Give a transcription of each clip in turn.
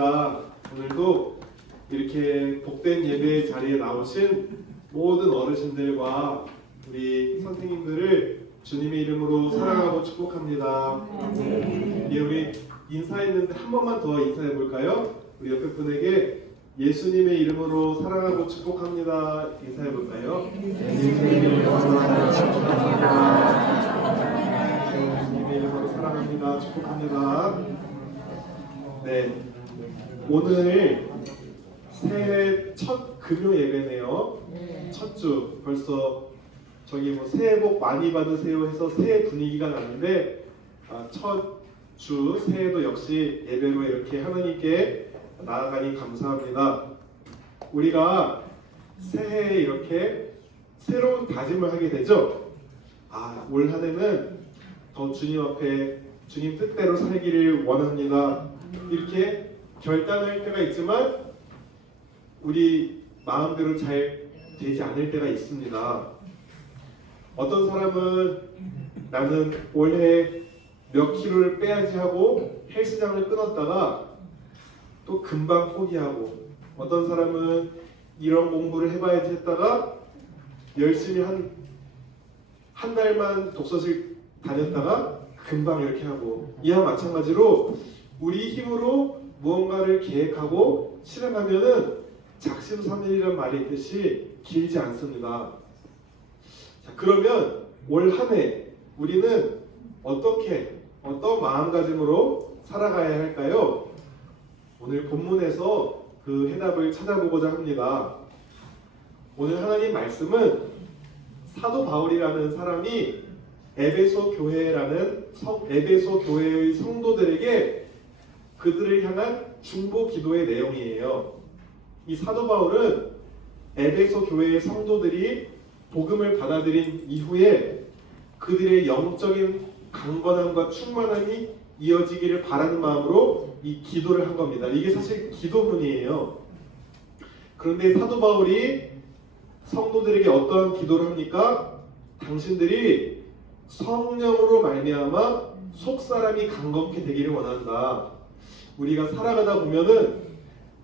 오늘도 이렇게 복된 예배 자리에 나오신 모든 어르신들과 우리 선생님들을 주님의 이름으로 사랑하고 축복합니다. 예, 우리 인사했는데 한 번만 더 인사해 볼까요? 우리 옆에 분에게 예수님의 이름으로 사랑하고 축복합니다. 인사해 볼까요? 예수님의 이름으로 사랑하고 축복합니다. 예수님의 이름으로 사랑합니다. 축복합니다. 네. 오늘 새해 첫 금요 예배네요. 첫 주 벌써 저기 뭐 새해 복 많이 받으세요 해서 새해 분위기가 나는데 첫 주 새해도 역시 예배로 이렇게 하나님께 나아가니 감사합니다. 우리가 새해에 이렇게 새로운 다짐을 하게 되죠. 올 한 해는 더 주님 앞에 주님 뜻대로 살기를 원합니다. 이렇게 결단할 때가 있지만 우리 마음대로 잘 되지 않을 때가 있습니다. 어떤 사람은 나는 올해 몇 킬로를 빼야지 하고 헬스장을 끊었다가 또 금방 포기하고, 어떤 사람은 이런 공부를 해봐야지 했다가 열심히 한 달만 독서실 다녔다가 금방 이렇게 하고, 이와 마찬가지로 우리 힘으로 무언가를 계획하고 실행하면은 작심삼일이라는 말이 있듯이 길지 않습니다. 자, 그러면 올 한 해 우리는 어떤 마음가짐으로 살아가야 할까요? 오늘 본문에서 그 해답을 찾아보고자 합니다. 오늘 하나님 말씀은 사도 바울이라는 사람이 에베소 교회의 성도들에게 그들을 향한 중보 기도의 내용이에요. 이 사도 바울은 에베소 교회의 성도들이 복음을 받아들인 이후에 그들의 영적인 강건함과 충만함이 이어지기를 바라는 마음으로 이 기도를 한 겁니다. 이게 사실 기도문이에요. 그런데 사도 바울이 성도들에게 어떠한 기도를 합니까? 당신들이 성령으로 말미암아 속사람이 강건케 되기를 원한다. 우리가 살아가다 보면은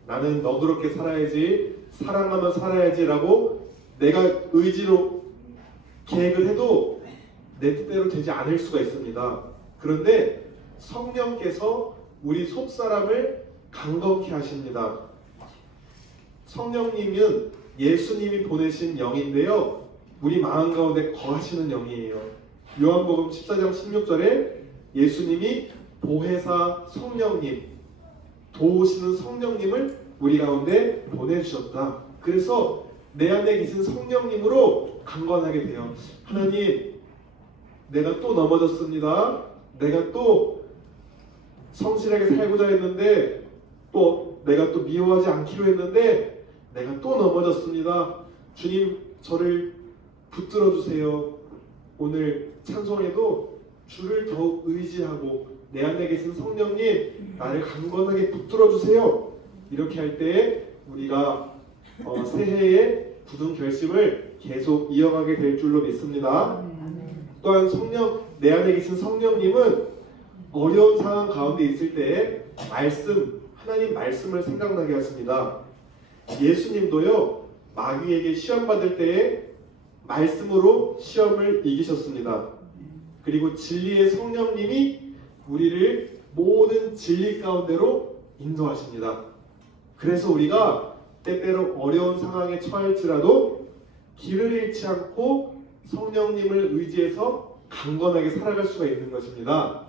나는 너그럽게 살아야지, 사랑하며 살아야지라고 내가 의지로 계획을 해도 내 뜻대로 되지 않을 수가 있습니다. 그런데 성령께서 우리 속사람을 강건케 하십니다. 성령님은 예수님이 보내신 영인데요, 우리 마음 가운데 거하시는 영이에요. 요한복음 14장 16절에 예수님이 보혜사 성령님, 도우시는 성령님을 우리 가운데 보내주셨다. 그래서 내 안에 계신 성령님으로 강건하게 돼요. 하나님, 내가 또 넘어졌습니다. 내가 또 성실하게 살고자 했는데, 또 내가 또 미워하지 않기로 했는데 내가 또 넘어졌습니다. 주님, 저를 붙들어 주세요. 오늘 찬송에도 주를 더욱 의지하고 내 안에 계신 성령님, 나를 강건하게 붙들어 주세요. 이렇게 할 때 우리가 새해의 굳은 결심을 계속 이어가게 될 줄로 믿습니다. 또한 내 안에 계신 성령님은 어려운 상황 가운데 있을 때 하나님 말씀을 생각나게 하십니다. 예수님도요, 마귀에게 시험 받을 때에 말씀으로 시험을 이기셨습니다. 그리고 진리의 성령님이 우리를 모든 진리 가운데로 인도하십니다. 그래서 우리가 때때로 어려운 상황에 처할지라도 길을 잃지 않고 성령님을 의지해서 강건하게 살아갈 수가 있는 것입니다.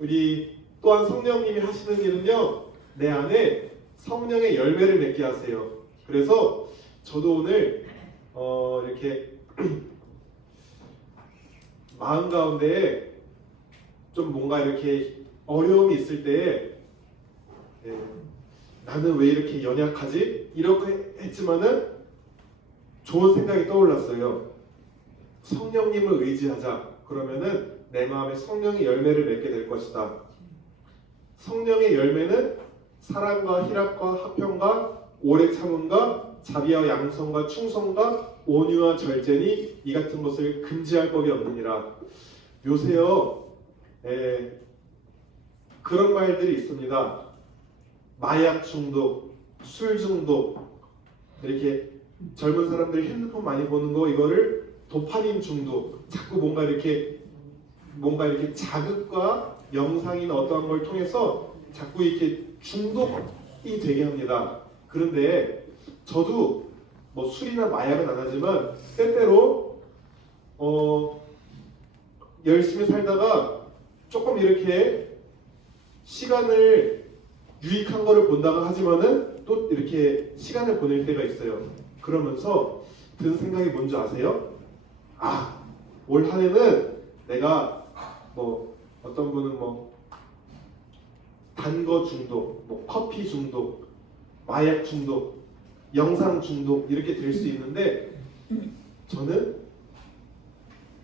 우리 또한 성령님이 하시는 일은요, 내 안에 성령의 열매를 맺게 하세요. 그래서 저도 오늘 이렇게 마음 가운데 좀 뭔가 이렇게 어려움이 있을 때 나는 왜 이렇게 연약하지? 이렇게 했지만은 좋은 생각이 떠올랐어요. 성령님을 의지하자. 그러면은 내 마음에 성령의 열매를 맺게 될 것이다. 성령의 열매는 사랑과 희락과 화평과 오래 참음과 자비와 양성과 충성과 온유와 절제니 이 같은 것을 금지할 법이 없느니라. 요새요, 그런 말들이 있습니다. 마약 중독, 술 중독, 이렇게 젊은 사람들이 핸드폰 많이 보는 거 이거를 도파민 중독, 자꾸 뭔가 이렇게 자극과 영상이나 어떠한 걸 통해서 자꾸 이렇게 중독이 되게 합니다. 그런데 저도 뭐 술이나 마약은 안 하지만 때때로 열심히 살다가 조금 이렇게 시간을 유익한 거를 본다고 하지만은 또 이렇게 시간을 보낼 때가 있어요. 그러면서 든 생각이 뭔지 아세요? 올 한 해는 내가 뭐 어떤 분은 뭐 단 거 중독, 뭐 커피 중독, 마약 중독, 영상 중독 이렇게 될 수 있는데 저는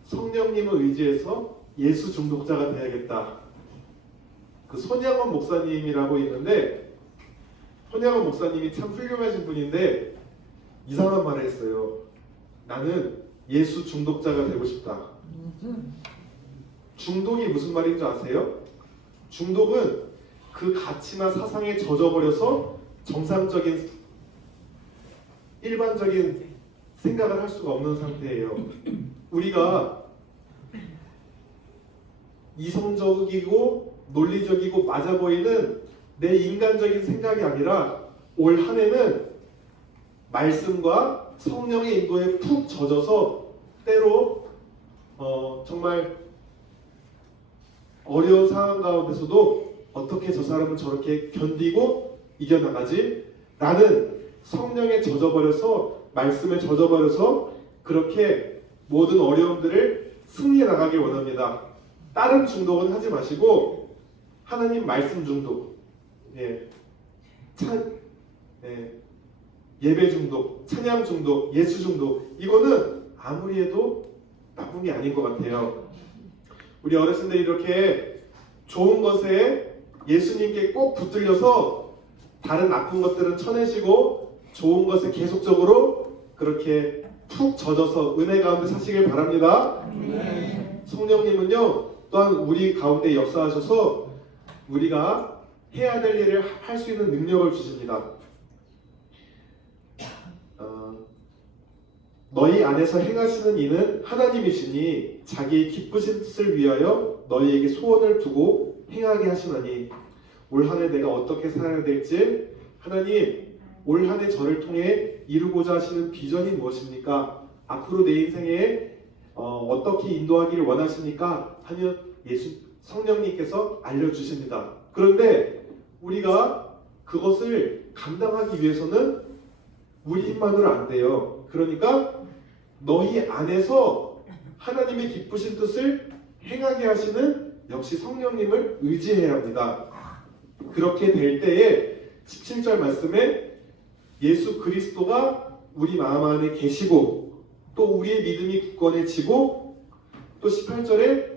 성령님을 의지해서 예수 중독자가 돼야겠다. 그 손양원 목사님이라고 있는데 손양원 목사님이 참 훌륭하신 분인데 이상한 말을 했어요. 나는 예수 중독자가 되고 싶다. 중독이 무슨 말인 줄 아세요? 중독은 그 가치나 사상에 젖어버려서 정상적인 일반적인 생각을 할 수가 없는 상태예요. 우리가 이성적이고 논리적이고 맞아 보이는 내 인간적인 생각이 아니라 올 한 해는 말씀과 성령의 인도에 푹 젖어서 때로 정말 어려운 상황 가운데서도 어떻게 저 사람은 저렇게 견디고 이겨나가지? 나는 성령에 젖어버려서 말씀에 젖어버려서 그렇게 모든 어려움들을 승리해 나가길 원합니다. 다른 중독은 하지 마시고 하나님 말씀 중독, 예배 중독, 찬양 중독, 예수 중독 이거는 아무리 해도 나쁜 게 아닌 것 같아요. 우리 어르신들이 이렇게 좋은 것에 예수님께 꼭 붙들려서 다른 나쁜 것들은 쳐내시고 좋은 것에 계속적으로 그렇게 푹 젖어서 은혜 가운데 사시길 바랍니다. 성령님은요 또한 우리 가운데 역사하셔서 우리가 해야 될 일을 할 수 있는 능력을 주십니다. 너희 안에서 행하시는 이는 하나님이시니 자기의 기쁘신 뜻을 위하여 너희에게 소원을 두고 행하게 하시나니 올 한 해 내가 어떻게 살아야 될지 하나님 올 한 해 저를 통해 이루고자 하시는 비전이 무엇입니까? 앞으로 내 인생에 어떻게 인도하기를 원하십니까? 하면 성령님께서 알려주십니다. 그런데 우리가 그것을 감당하기 위해서는 우리 힘만으로 안 돼요. 그러니까 너희 안에서 하나님의 기쁘신 뜻을 행하게 하시는 역시 성령님을 의지해야 합니다. 그렇게 될 때에 17절 말씀에 예수 그리스도가 우리 마음 안에 계시고 또 우리의 믿음이 굳건해지고 또 18절에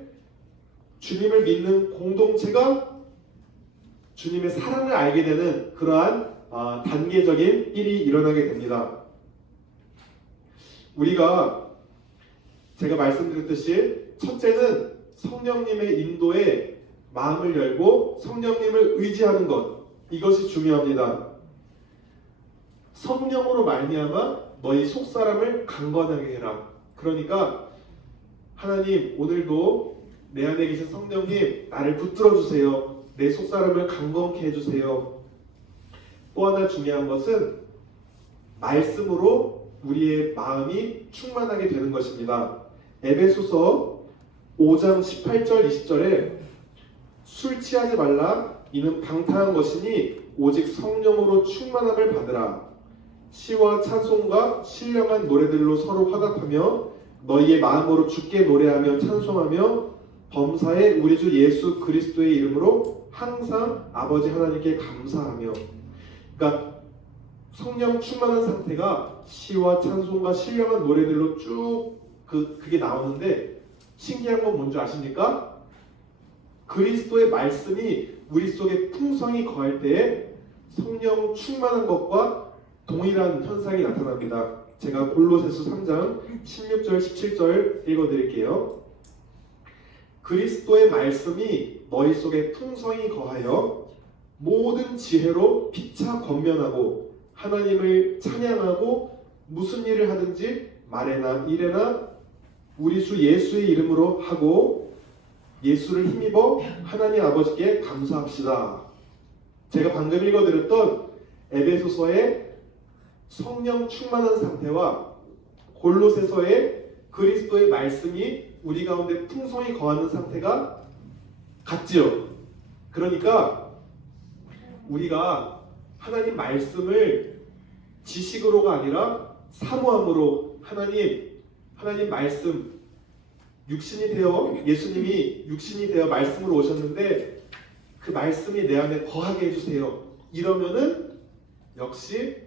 주님을 믿는 공동체가 주님의 사랑을 알게 되는 그러한 단계적인 일이 일어나게 됩니다. 우리가 제가 말씀드렸듯이 첫째는 성령님의 인도에 마음을 열고 성령님을 의지하는 것 이것이 중요합니다. 성령으로 말미암아 너희 속사람을 강건하게 해라. 그러니까 하나님 오늘도 내 안에 계신 성령님 나를 붙들어 주세요. 내 속사람을 강건케 해주세요. 또 하나 중요한 것은 말씀으로 우리의 마음이 충만하게 되는 것입니다. 에베소서 5장 18절 20절에 술 취하지 말라 이는 방탕한 것이니 오직 성령으로 충만함을 받으라. 시와 찬송과 신령한 노래들로 서로 화답하며 너희의 마음으로 주께 노래하며 찬송하며 범사에 우리 주 예수 그리스도의 이름으로 항상 아버지 하나님께 감사하며. 그러니까 성령 충만한 상태가 시와 찬송과 신령한 노래들로 쭉 그게 나오는데 신기한 건 뭔지 아십니까? 그리스도의 말씀이 우리 속에 풍성히 거할 때에 성령 충만한 것과 동일한 현상이 나타납니다. 제가 골로새서 3장 16절 17절 읽어드릴게요. 그리스도의 말씀이 너희 속에 풍성히 거하여 모든 지혜로 피차 권면하고 하나님을 찬양하고 무슨 일을 하든지 말에나 일에나 우리 주 예수의 이름으로 하고 예수를 힘입어 하나님 아버지께 감사합시다. 제가 방금 읽어드렸던 에베소서의 성령 충만한 상태와 골로새서의 그리스도의 말씀이 우리 가운데 풍성히 거하는 상태가 같지요. 그러니까 우리가 하나님 말씀을 지식으로가 아니라 사모함으로 하나님 말씀 육신이 되어 예수님이 육신이 되어 말씀으로 오셨는데 그 말씀이 내 안에 거하게 해주세요. 이러면은 역시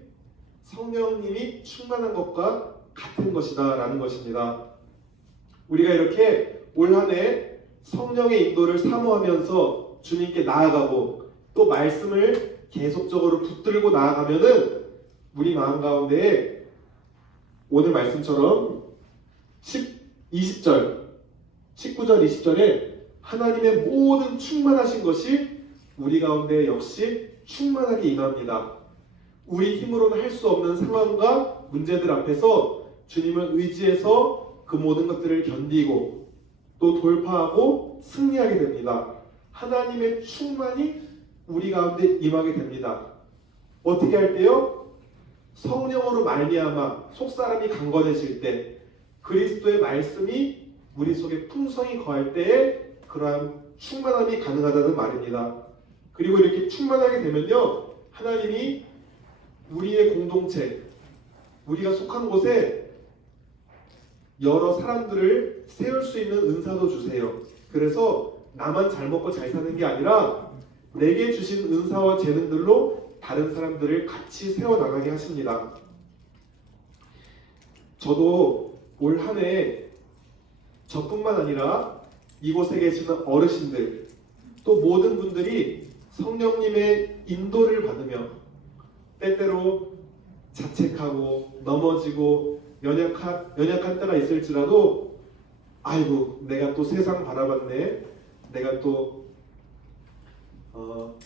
성령님이 충만한 것과 같은 것이다 라는 것입니다. 우리가 이렇게 올 한 해 성령의 인도를 사모하면서 주님께 나아가고 또 말씀을 계속적으로 붙들고 나아가면은 우리 마음 가운데에 오늘 말씀처럼 20절 19절 20절에 하나님의 모든 충만하신 것이 우리 가운데 역시 충만하게 임합니다. 우리 힘으로는 할 수 없는 상황과 문제들 앞에서 주님을 의지해서 그 모든 것들을 견디고 또 돌파하고 승리하게 됩니다. 하나님의 충만이 우리 가운데 임하게 됩니다. 어떻게 할 때요? 성령으로 말미암아 속사람이 강건해질 때 그리스도의 말씀이 우리 속에 풍성히 거할 때에 그러한 충만함이 가능하다는 말입니다. 그리고 이렇게 충만하게 되면요, 하나님이 우리의 공동체, 우리가 속한 곳에 여러 사람들을 세울 수 있는 은사도 주세요. 그래서 나만 잘 먹고 잘 사는 게 아니라 내게 주신 은사와 재능들로 다른 사람들을 같이 세워나가게 하십니다. 저도 올 한 해 저뿐만 아니라 이곳에 계시는 어르신들 또 모든 분들이 성령님의 인도를 받으며 때때로 자책하고 넘어지고 연약한 때가 있을지라도 아이고 내가 또 세상 바라봤네, 내가 또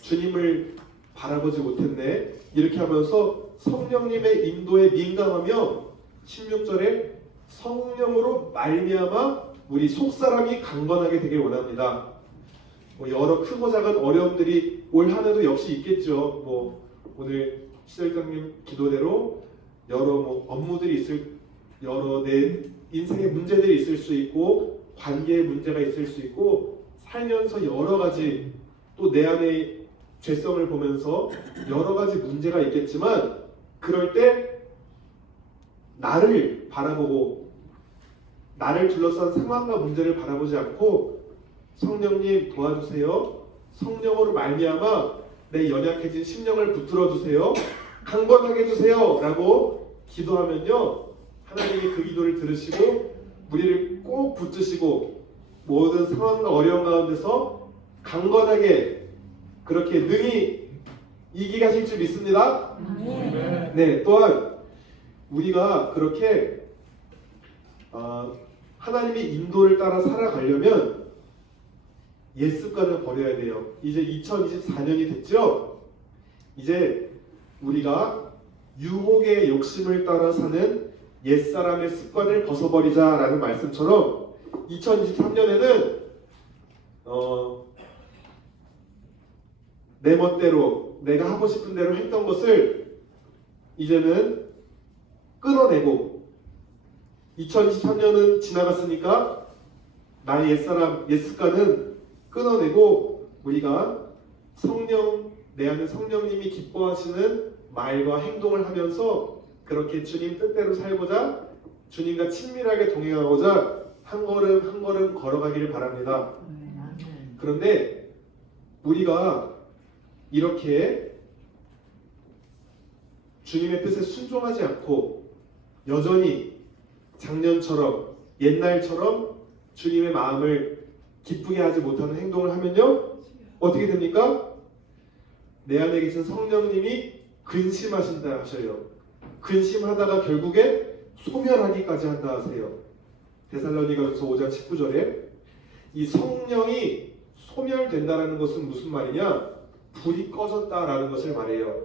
주님을 바라보지 못했네, 이렇게 하면서 성령님의 인도에 민감하며 16절에 성령으로 말미암아 우리 속사람이 강건하게 되길 원합니다. 여러 크고 작은 어려움들이 올 한 해도 역시 있겠죠. 오늘 시절장님 기도대로 여러 업무들이 여러 내 인생의 문제들이 있을 수 있고 관계의 문제가 있을 수 있고 살면서 여러 가지 또 내 안의 죄성을 보면서 여러 가지 문제가 있겠지만 그럴 때 나를 바라보고 나를 둘러싼 상황과 문제를 바라보지 않고 성령님 도와주세요. 성령으로 말미암아 내 연약해진 심령을 붙들어 주세요. 강건하게 해주세요. 라고 기도하면요, 하나님이 그 기도를 들으시고 우리를 꼭 붙드시고 모든 상황과 어려운 가운데서 강건하게 그렇게 능히 이기게 하실 줄 믿습니다. 네, 또한 우리가 그렇게 하나님의 인도를 따라 살아가려면 옛 습관을 버려야 돼요. 이제 2024년이 됐죠? 이제 우리가 유혹의 욕심을 따라 사는 옛사람의 습관을 벗어버리자라는 말씀처럼 2023년에는 내 멋대로 내가 하고 싶은 대로 했던 것을 이제는 끊어내고 2023년은 지나갔으니까 나의 옛사람, 옛습관은 끊어내고 우리가 내 안에 성령님이 기뻐하시는 말과 행동을 하면서 그렇게 주님 뜻대로 살고자 주님과 친밀하게 동행하고자 한 걸음 한 걸음 걸어가기를 바랍니다. 그런데 우리가 이렇게 주님의 뜻에 순종하지 않고 여전히 작년처럼 옛날처럼 주님의 마음을 기쁘게 하지 못하는 행동을 하면요, 어떻게 됩니까? 내 안에 계신 성령님이 근심하신다 하셔요. 근심하다가 결국에 소멸하기까지 한다 하세요. 데살로니가전서 5장 19절에 이 성령이 소멸된다라는 것은 무슨 말이냐? 불이 꺼졌다라는 것을 말해요.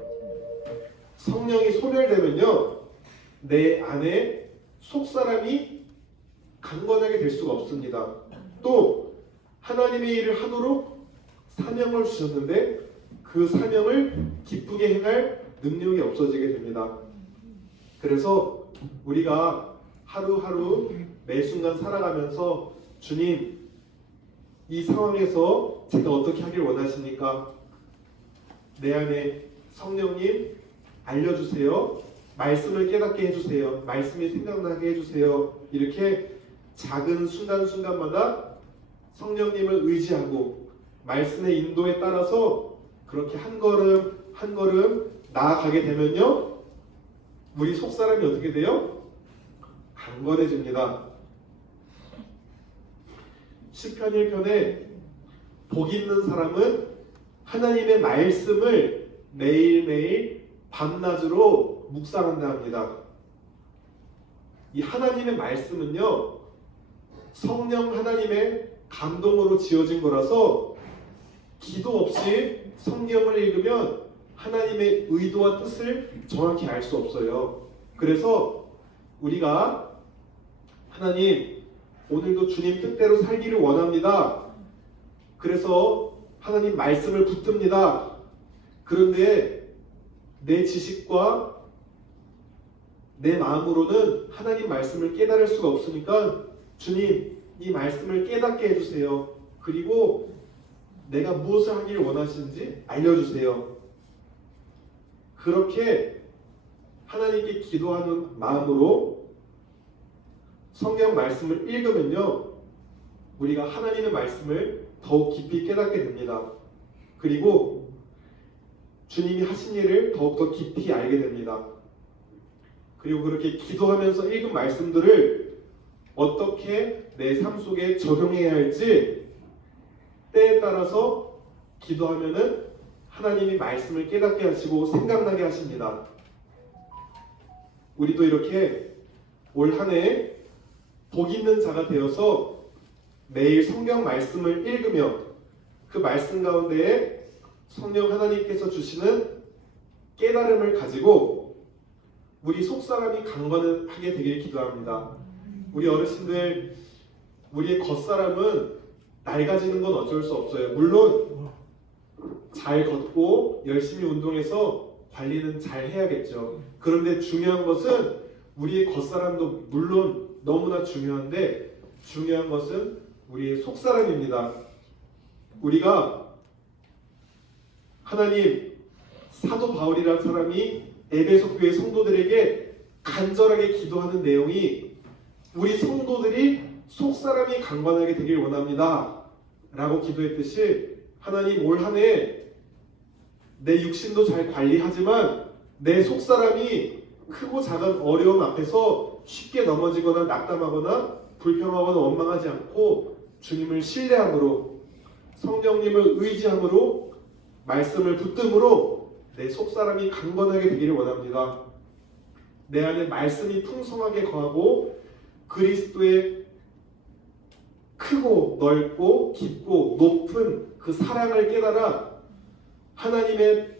성령이 소멸되면요, 내 안에 속사람이 강건하게 될 수가 없습니다. 또 하나님의 일을 하도록 사명을 주셨는데 그 사명을 기쁘게 행할 능력이 없어지게 됩니다. 그래서 우리가 하루하루 매 순간 살아가면서 주님, 이 상황에서 제가 어떻게 하길 원하십니까? 내 안에 성령님 알려주세요. 말씀을 깨닫게 해주세요. 말씀이 생각나게 해주세요. 이렇게 작은 순간순간마다 성령님을 의지하고 말씀의 인도에 따라서 그렇게 한 걸음 한 걸음 나아가게 되면요, 우리 속사람이 어떻게 돼요? 강건해집니다. 시편 1편에 복 있는 사람은 하나님의 말씀을 매일매일 밤낮으로 묵상한다 합니다. 이 하나님의 말씀은요, 성령 하나님의 감동으로 지어진 거라서 기도 없이 성경을 읽으면 하나님의 의도와 뜻을 정확히 알 수 없어요. 그래서 우리가 하나님, 오늘도 주님 뜻대로 살기를 원합니다. 그래서 하나님 말씀을 붙듭니다. 그런데 내 지식과 내 마음으로는 하나님 말씀을 깨달을 수가 없으니까 주님, 이 말씀을 깨닫게 해주세요. 그리고 내가 무엇을 하기를 원하시는지 알려주세요. 그렇게 하나님께 기도하는 마음으로 성경 말씀을 읽으면요, 우리가 하나님의 말씀을 더욱 깊이 깨닫게 됩니다. 그리고 주님이 하신 일을 더욱더 깊이 알게 됩니다. 그리고 그렇게 기도하면서 읽은 말씀들을 어떻게 내 삶 속에 적용해야 할지 때에 따라서 기도하면은 하나님이 말씀을 깨닫게 하시고 생각나게 하십니다. 우리도 이렇게 올 한 해 복 있는 자가 되어서 매일 성경 말씀을 읽으며 그 말씀 가운데에 성령 하나님께서 주시는 깨달음을 가지고 우리 속사람이 강건하게 되길 기도합니다. 우리 어르신들, 우리의 겉사람은 낡아지는 건 어쩔 수 없어요. 물론 잘 걷고 열심히 운동해서 관리는 잘 해야겠죠. 그런데 중요한 것은 우리의 겉사람도 물론 너무나 중요한데 중요한 것은 우리의 속사람입니다. 우리가 하나님, 사도 바울이라는 사람이 에베소 교회 성도들에게 간절하게 기도하는 내용이 우리 성도들이 속사람이 강건하게 되길 원합니다 라고 기도했듯이 하나님, 올 한 해 내 육신도 잘 관리하지만 내 속사람이 크고 작은 어려움 앞에서 쉽게 넘어지거나 낙담하거나 불평하거나 원망하지 않고 주님을 신뢰함으로 성령님을 의지함으로 말씀을 붙듦으로 내 속사람이 강건하게 되기를 원합니다. 내 안에 말씀이 풍성하게 거하고 그리스도의 크고 넓고 깊고 높은 그 사랑을 깨달아 하나님의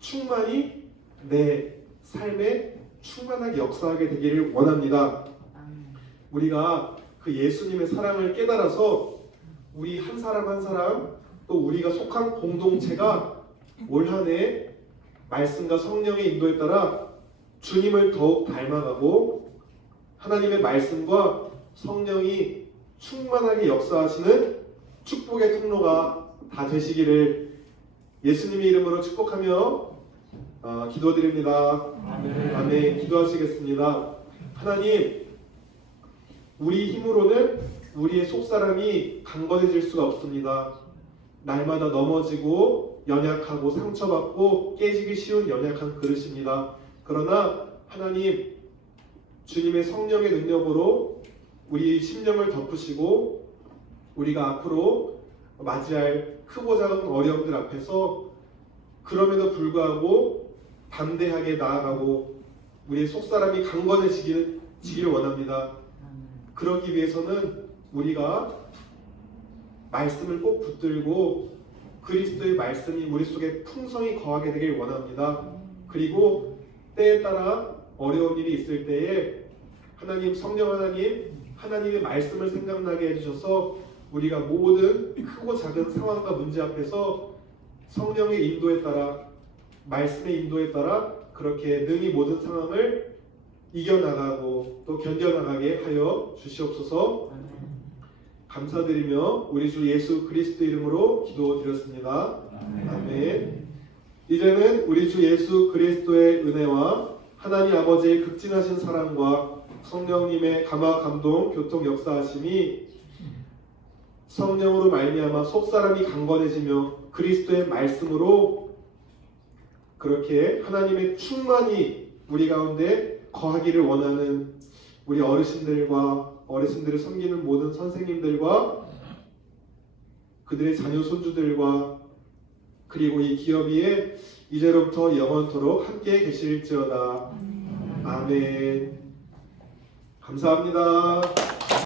충만이 내 삶에 충만하게 역사하게 되기를 원합니다. 우리가 그 예수님의 사랑을 깨달아서 우리 한 사람 한 사람 또 우리가 속한 공동체가 올 한 해 말씀과 성령의 인도에 따라 주님을 더욱 닮아가고 하나님의 말씀과 성령이 충만하게 역사하시는 축복의 통로가 다 되시기를 예수님의 이름으로 축복하며 기도드립니다. 아멘. 기도하시겠습니다. 하나님, 우리 힘으로는 우리의 속사람이 강건해질 수가 없습니다. 날마다 넘어지고 연약하고 상처받고 깨지기 쉬운 연약한 그릇입니다. 그러나 하나님, 주님의 성령의 능력으로 우리 심령을 덮으시고 우리가 앞으로 맞이할 크고 작은 어려움들 앞에서 그럼에도 불구하고 담대하게 나아가고 우리의 속사람이 강건해지기를 원합니다. 그러기 위해서는 우리가 말씀을 꼭 붙들고 그리스도의 말씀이 우리 속에 풍성히 거하게 되길 원합니다. 그리고 때에 따라 어려운 일이 있을 때에 하나님, 성령 하나님, 하나님의 말씀을 생각나게 해주셔서 우리가 모든 크고 작은 상황과 문제 앞에서 성령의 인도에 따라, 말씀의 인도에 따라 그렇게 능히 모든 상황을 이겨나가고 또 견뎌나가게 하여 주시옵소서. 감사드리며 우리 주 예수 그리스도 이름으로 기도드렸습니다. 아멘. 이제는 우리 주 예수 그리스도의 은혜와 하나님 아버지의 극진하신 사랑과 성령님의 감화 감동 교통 역사하심이 성령으로 말미암아 속사람이 강건해지며 그리스도의 말씀으로 그렇게 하나님의 충만이 우리 가운데 거하기를 원하는 우리 어르신들을 섬기는 모든 선생님들과 그들의 자녀 손주들과 그리고 이 기업 위에 이제로부터 영원토록 함께 계실지어다. 아멘. 감사합니다.